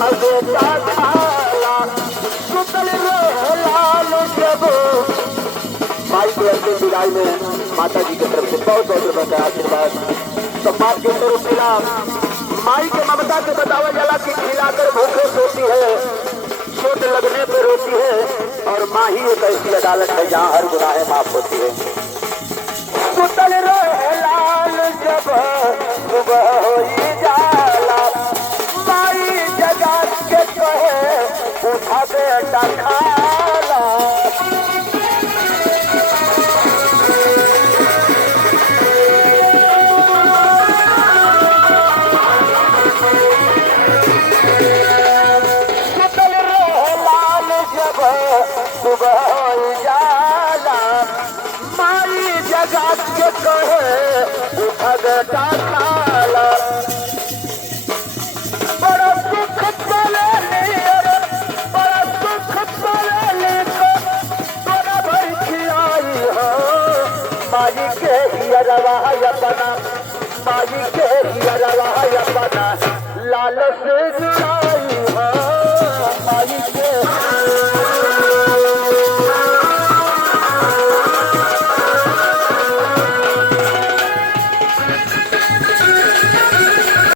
भगता खाला सुतल रहे लाल जब। माई के अंतिम विदाई में माता जी की तरफ से बहुत बहुत रुपये का आशीर्वाद सम्मान के स्वरूप मिला। माई के ममता से बतावा जाला कि खिलाकर भूखे सोती है, चोट लगने पर रोती है, और माँ ही एक ऐसी अदालत है जहाँ हर गुनाहें माफ होती है। सुतल रहे लाल जब सुबह होई जाला, माई जगा के कहे उठा बेटा खाला। सुतल रहे लाल जब सुबह होई जाला, माई जगा के कहे उठा बेटा खाला। बड़ा सुख पले बड़ा सुख पले को बड़ा भर खिलाई हो। माई के हियरवा अपना, माई के हियरवा अपना लाल से